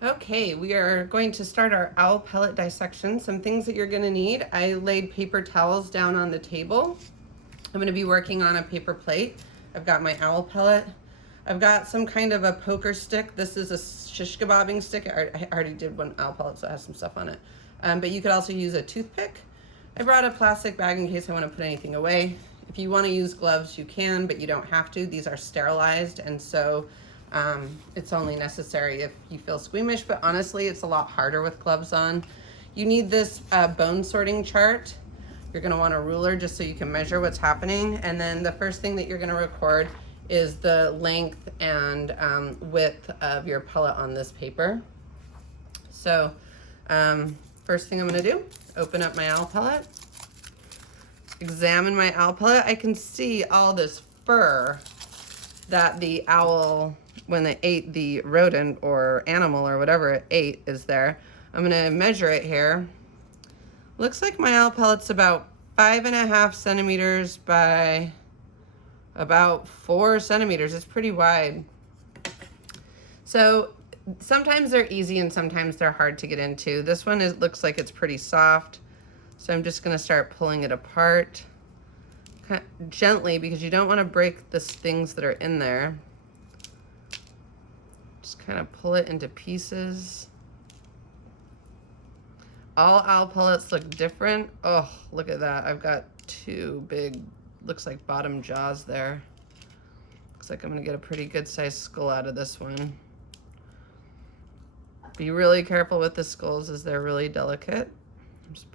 Okay, we are going to start our owl pellet dissection. Some things that you're going to need. I laid paper towels down on the table. I'm going to be working on a paper plate. I've got my owl pellet. I've got some kind of a poker stick. This is a shish kebabbing stick. I already did one owl pellet, so it has some stuff on it. But you could also use a toothpick. I brought a plastic bag in case I want to put anything away. If you want to use gloves, you can, but you don't have to. These are sterilized, and so it's only necessary if you feel squeamish, but honestly, it's a lot harder with gloves on. You need this bone sorting chart. You're gonna want a ruler just so you can measure what's happening. And then the first thing that you're gonna record is the length and width of your pellet on this paper. So first thing I'm gonna do, open up my owl pellet, examine my owl pellet. I can see all this fur that the owl, when it ate the rodent or animal or whatever it ate, is there. I'm gonna measure it here. Looks like my owl pellet's about 5.5 centimeters by about 4 centimeters. It's pretty wide. So sometimes they're easy and sometimes they're hard to get into. This one looks like it's pretty soft. So I'm just gonna start pulling it apart gently because you don't wanna break the things that are in there. Just kind of pull it into pieces. All owl pellets look different. Oh, look at that. I've got two big, looks like bottom jaws there. Looks like I'm gonna get a pretty good sized skull out of this one. Be really careful with the skulls as they're really delicate. I'm just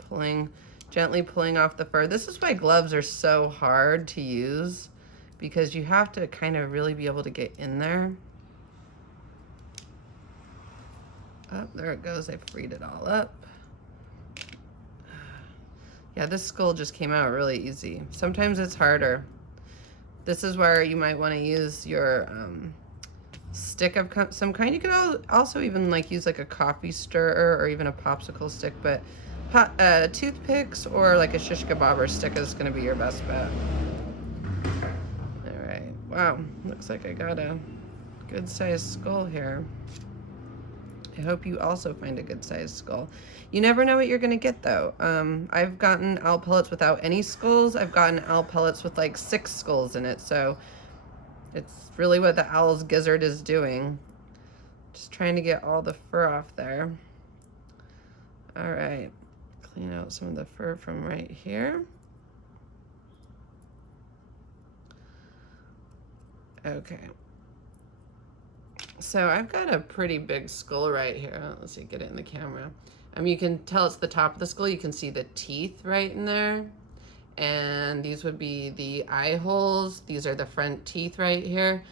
gently pulling off the fur. This is why gloves are so hard to use because you have to kind of really be able to get in there. Oh, there it goes. I freed it all up. Yeah, this skull just came out really easy. Sometimes it's harder. This is where you might want to use your stick of some kind. You could also even like use like a coffee stirrer or even a popsicle stick, but toothpicks or like a shish kebabber stick is going to be your best bet. All right. Wow. Looks like I got a good sized skull here. I hope you also find a good sized skull. You never know what you're gonna get though. I've gotten owl pellets without any skulls. I've gotten owl pellets with like 6 skulls in it. So it's really what the owl's gizzard is doing. Just trying to get all the fur off there. All right, clean out some of the fur from right here. Okay. So I've got a pretty big skull right here. Let's see, get it in the camera. You can tell it's the top of the skull. You can see the teeth right in there. And these would be the eye holes. These are the front teeth right here.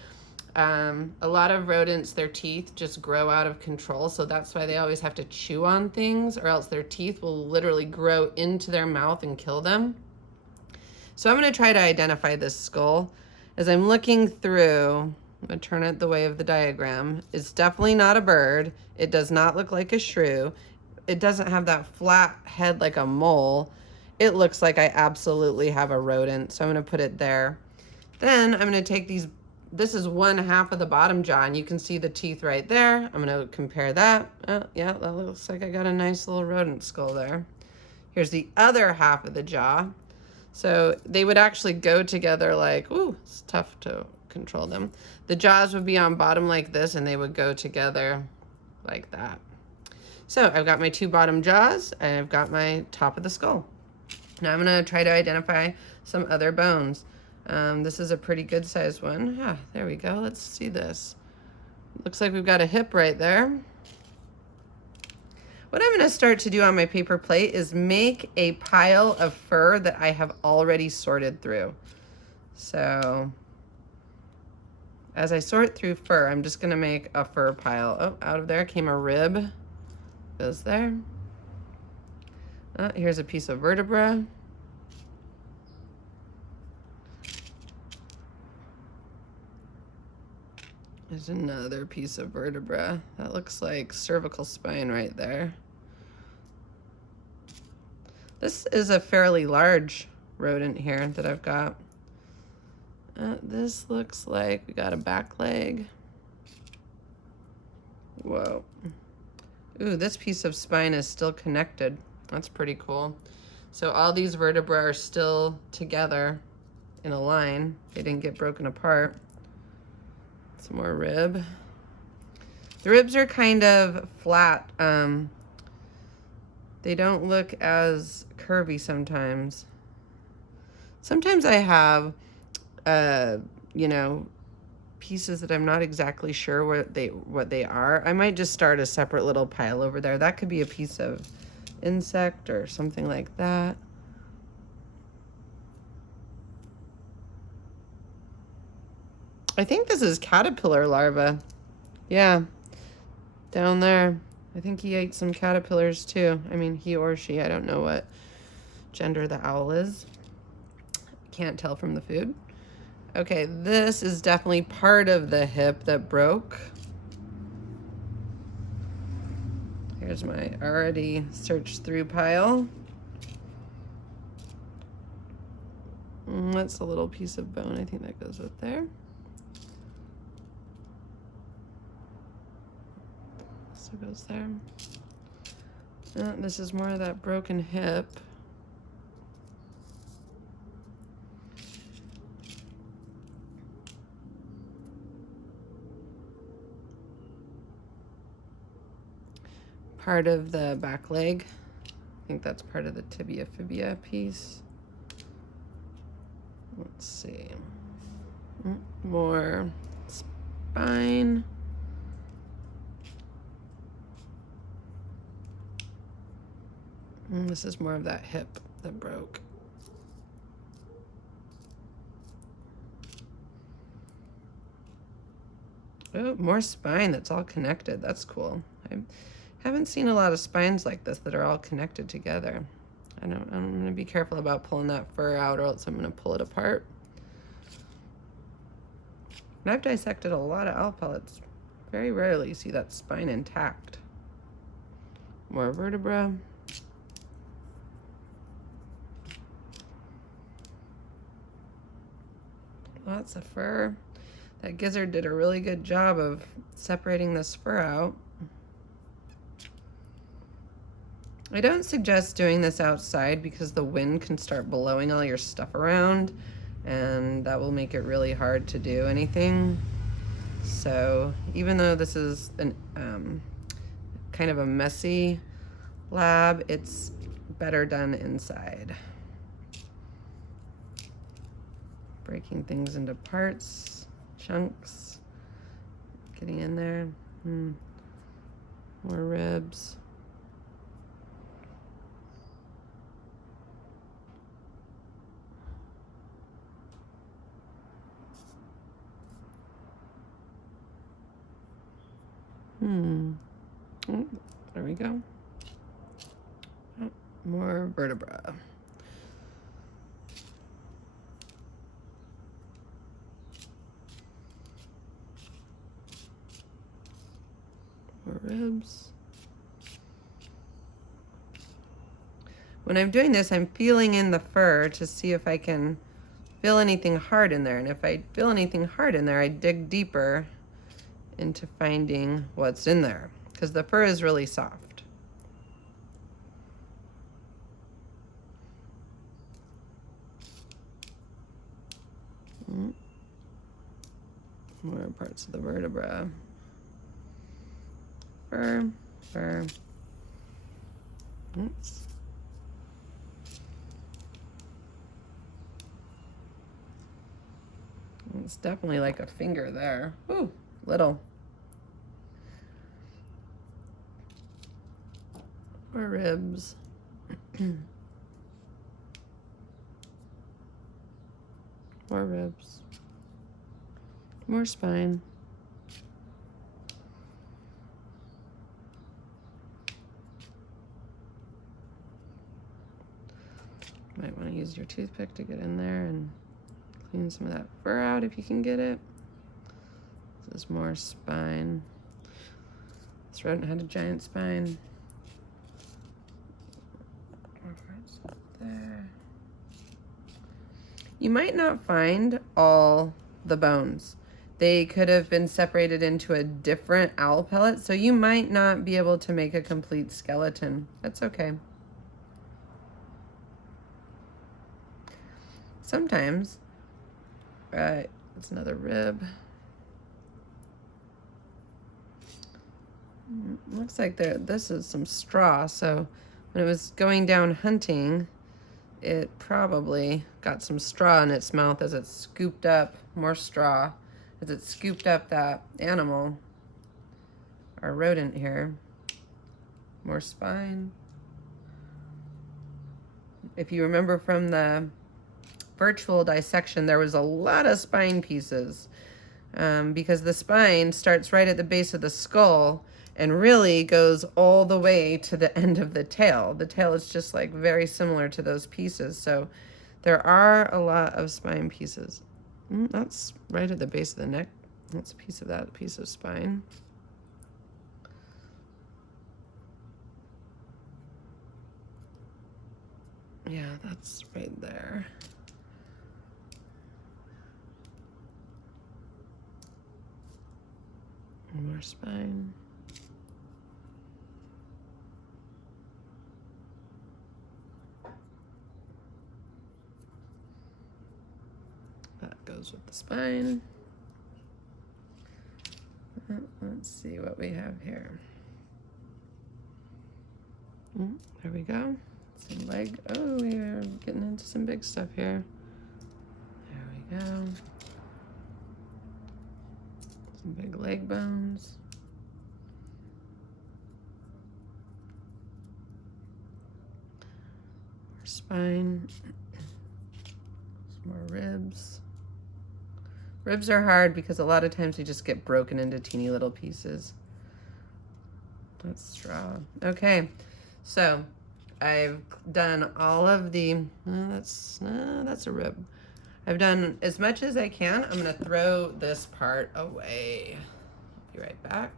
A lot of rodents, their teeth just grow out of control. So that's why they always have to chew on things or else their teeth will literally grow into their mouth and kill them. So I'm gonna try to identify this skull. As I'm looking through, I'm gonna turn it the way of the diagram. It's definitely not a bird. It does not look like a shrew. It doesn't have that flat head like a mole. It looks like I absolutely have a rodent, so I'm gonna put it there. Then I'm gonna take these, this is 1/2 of the bottom jaw, and you can see the teeth right there. I'm gonna compare that. Oh, yeah, that looks like I got a nice little rodent skull there. Here's the other half of the jaw. So they would actually go together like, ooh, it's tough to control them. The jaws would be on bottom like this and they would go together like that. So I've got my 2 bottom jaws and I've got my top of the skull. Now I'm gonna try to identify some other bones. This is a pretty good sized one. Yeah, there we go. Let's see this. Looks like we've got a hip right there. What I'm gonna start to do on my paper plate is make a pile of fur that I have already sorted through. So as I sort through fur, I'm just gonna make a fur pile. Oh, out of there came a rib. Goes there. Here's a piece of vertebra. There's another piece of vertebra. That looks like cervical spine right there. This is a fairly large rodent here that I've got. This looks like we got a back leg. Whoa. Ooh, this piece of spine is still connected. That's pretty cool. So all these vertebrae are still together in a line. They didn't get broken apart. Some more rib. The ribs are kind of flat. They don't look as curvy sometimes. Sometimes I have, you know, pieces that I'm not exactly sure what they are. I might just start a separate little pile over there. That could be a piece of insect or something like that. I think this is caterpillar larva. Yeah, down there. I think he ate some caterpillars too. I mean, he or she, I don't know what gender the owl is. Can't tell from the food. Okay, this is definitely part of the hip that broke. Here's my already searched through pile. That's a little piece of bone. I think that goes up there. So it goes there. This is more of that broken hip. Part of the back leg. I think that's part of the tibia fibia piece. Let's see. More spine. This is more of that hip that broke. Oh, more spine that's all connected. That's cool. I haven't seen a lot of spines like this that are all connected together. I'm gonna be careful about pulling that fur out or else I'm gonna pull it apart. And I've dissected a lot of owl pellets. Very rarely you see that spine intact. More vertebra. Lots of fur. That gizzard did a really good job of separating this fur out. I don't suggest doing this outside because the wind can start blowing all your stuff around and that will make it really hard to do anything. So even though this is an kind of a messy lab, it's better done inside. Breaking things into parts, chunks, getting in there. More ribs. There we go. Oh, more vertebra. More ribs. When I'm doing this, I'm feeling in the fur to see if I can feel anything hard in there. And if I feel anything hard in there, I dig deeper into finding what's in there because the fur is really soft. More parts of the vertebra. Fur. Oops. It's definitely like a finger there. Ooh, little. More ribs. More ribs. More spine. Might want to use your toothpick to get in there and clean some of that fur out if you can get it. This is more spine. This rodent had a giant spine. More parts there. You might not find all the bones. they could have been separated into a different owl pellet, so you might not be able to make a complete skeleton. That's okay. Sometimes, it's another rib. Looks like this is some straw, so when it was going down hunting, it probably got some straw in its mouth as it scooped up more straw, as it scooped up that animal, our rodent here. More spine. If you remember from the virtual dissection, there was a lot of spine pieces because the spine starts right at the base of the skull and really goes all the way to the end of the tail. The tail is just like very similar to those pieces. So there are a lot of spine pieces. That's right at the base of the neck. That's a piece of that piece of spine. Yeah, that's right there. More spine. That goes with the spine. Let's see what we have here. There we go. Some leg. Oh, we are getting into some big stuff here. There we go. Some big leg bones. More spine. Some more ribs. Ribs are hard because a lot of times they just get broken into teeny little pieces. That's straw. Okay, so I've done all of the, that's a rib. I've done as much as I can. I'm gonna throw this part away. Be right back.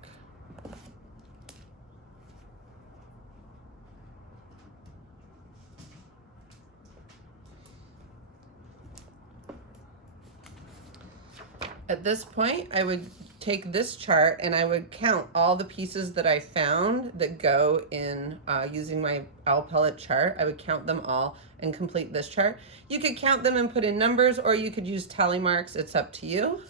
At this point, I would take this chart and I would count all the pieces that I found that go in using my OwlPellet chart. I would count them all and complete this chart. You could count them and put in numbers, or you could use tally marks. It's up to you.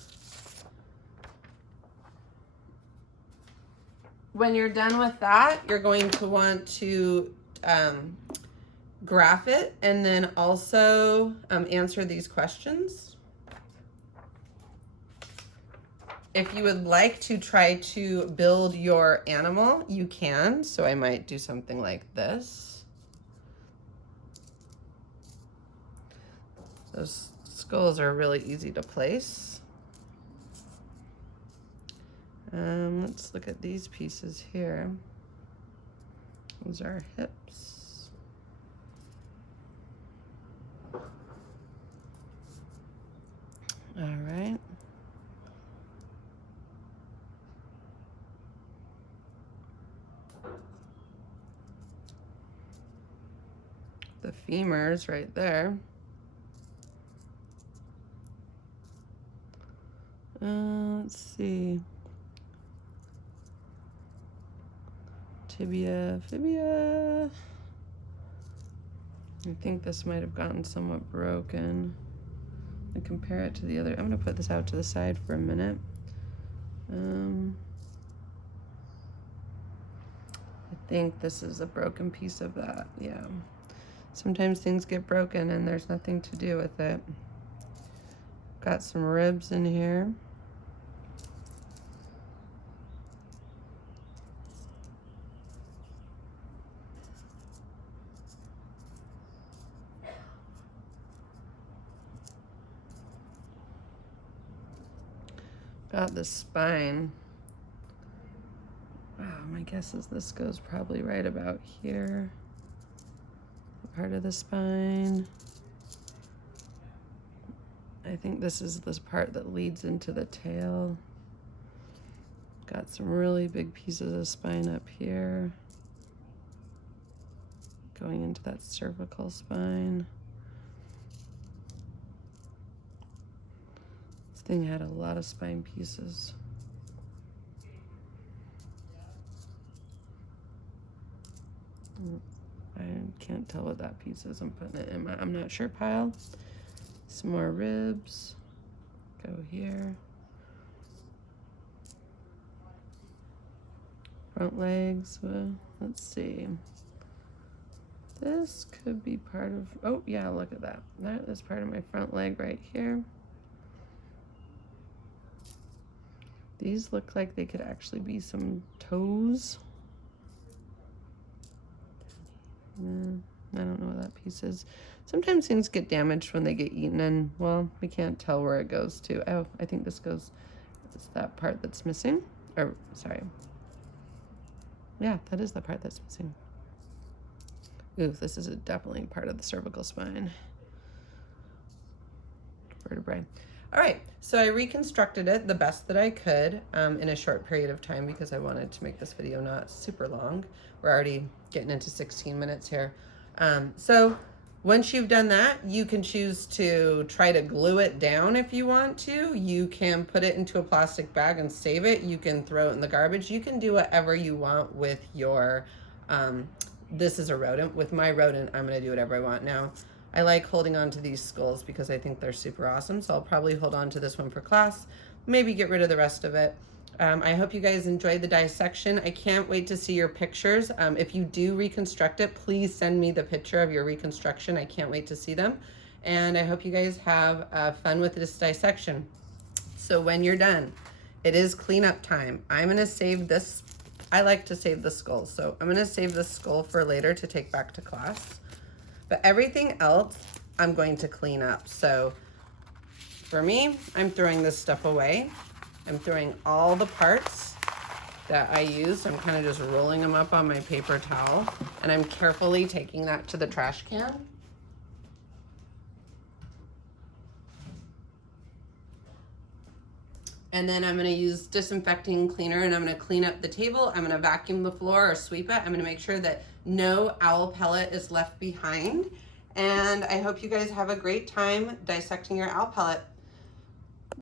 When you're done with that, you're going to want to graph it and then also answer these questions. If you would like to try to build your animal, you can. So I might do something like this. Those skulls are really easy to place. Let's look at these pieces here. Those are hips. All right. The femurs right there. Let's see. Tibia, fibia. I think this might have gotten somewhat broken. And compare it to the other. I'm gonna put this out to the side for a minute. I think this is a broken piece of that, yeah. Sometimes things get broken and there's nothing to do with it. Got some ribs in here. Got the spine. Wow, my guess is this goes probably right about here. Part of the spine. I think this is this part that leads into the tail. Got some really big pieces of spine up here. Going into that cervical spine. thing had a lot of spine pieces. I can't tell what that piece is. I'm putting it in my I'm not sure pile. Some more ribs. Go here. Front legs. Well, let's see. This could be part of, oh yeah, look at that. That is part of my front leg right here. These look like they could actually be some toes. I don't know what that piece is. Sometimes things get damaged when they get eaten, and well, we can't tell where it goes to. Oh, I think this goes, it's that part that's missing. Or, sorry. Yeah, that is the part that's missing. Ooh, this is definitely part of the cervical spine. Vertebrae. All right, so I reconstructed it the best that I could in a short period of time because I wanted to make this video not super long. We're already getting into 16 minutes here. So once you've done that, you can choose to try to glue it down if you want to. You can put it into a plastic bag and save it. You can throw it in the garbage. You can do whatever you want with your, this is a rodent. With my rodent, I'm gonna do whatever I want. Now, I like holding on to these skulls because I think they're super awesome. So I'll probably hold on to this one for class, maybe get rid of the rest of it. I hope you guys enjoyed the dissection. I can't wait to see your pictures. If you do reconstruct it, please send me the picture of your reconstruction. I can't wait to see them. And I hope you guys have fun with this dissection. So when you're done, it is cleanup time. I'm gonna save this. I like to save the skulls. So I'm gonna save the skull for later to take back to class. But everything else, I'm going to clean up. So for me, I'm throwing this stuff away. I'm throwing all the parts that I used. I'm kind of just rolling them up on my paper towel, and I'm carefully taking that to the trash can. And then I'm gonna use disinfecting cleaner, and I'm gonna clean up the table. I'm gonna vacuum the floor or sweep it. I'm gonna make sure that no owl pellet is left behind. And I hope you guys have a great time dissecting your owl pellet.